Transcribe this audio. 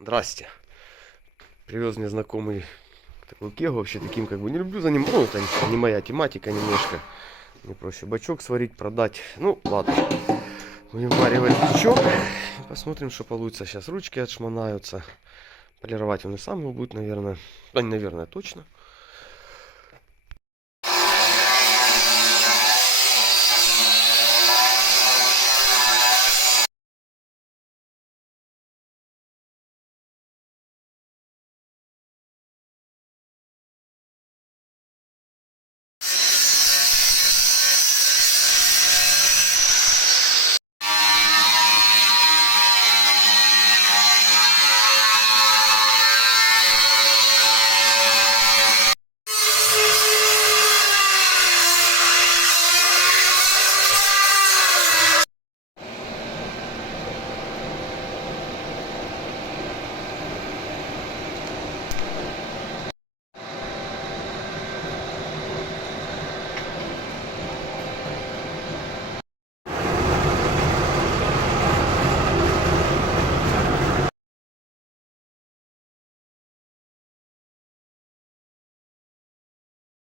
Здрасте. Привез мне знакомый такой кегу, вообще таким как бы не люблю заниматься. Ну, это не моя тематика немножко. Мне проще бачок сварить, продать. Ну, ладно. Будем варивать бачок. Посмотрим, что получится. Сейчас ручки отшмонаются. Полировать он и сам его будет, наверное. Да, не наверное, точно.